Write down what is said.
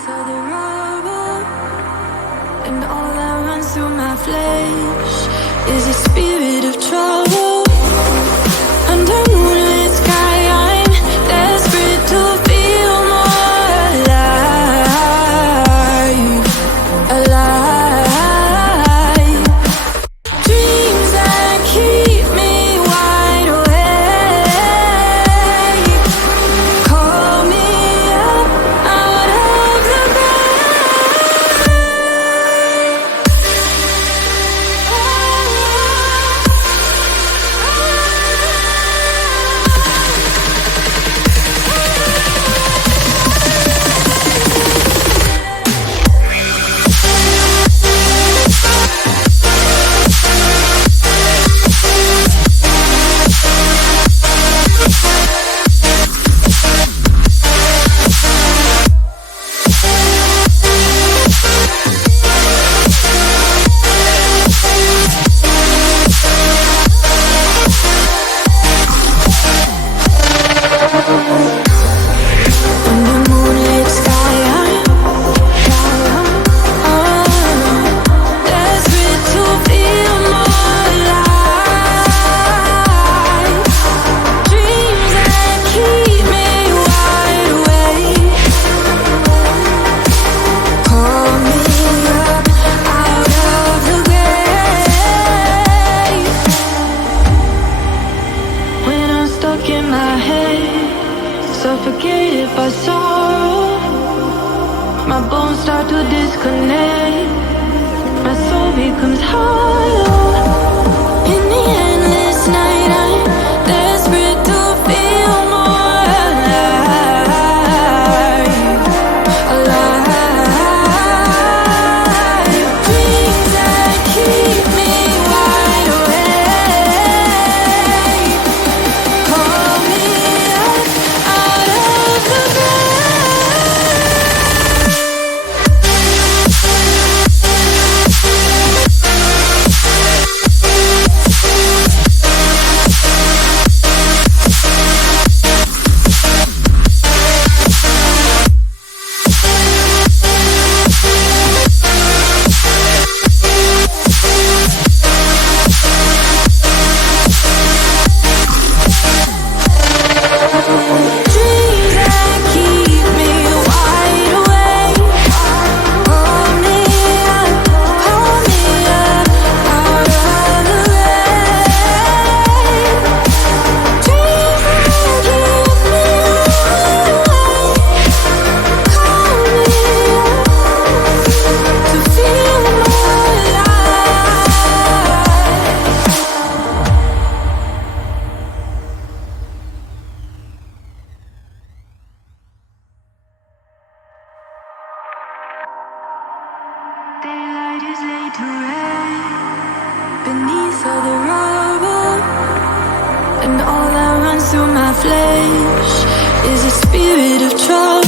beneath all the rubble, and all that runs through my flesh is a spirit of trouble. Under moonlit sky, I'm desperate to feel more alive, alive. Dreams that keep me wide awake, call me up out of the suffocated by sorrow. My bones start to disconnect. My soul becomes hollow. In the endless night, I'm desperate to feel more alive, alive. Dreams that keep me wide awake, call me up out of the daylight is laid to rest beneath all the rubble, and all that runs through my flesh is a spirit of trouble.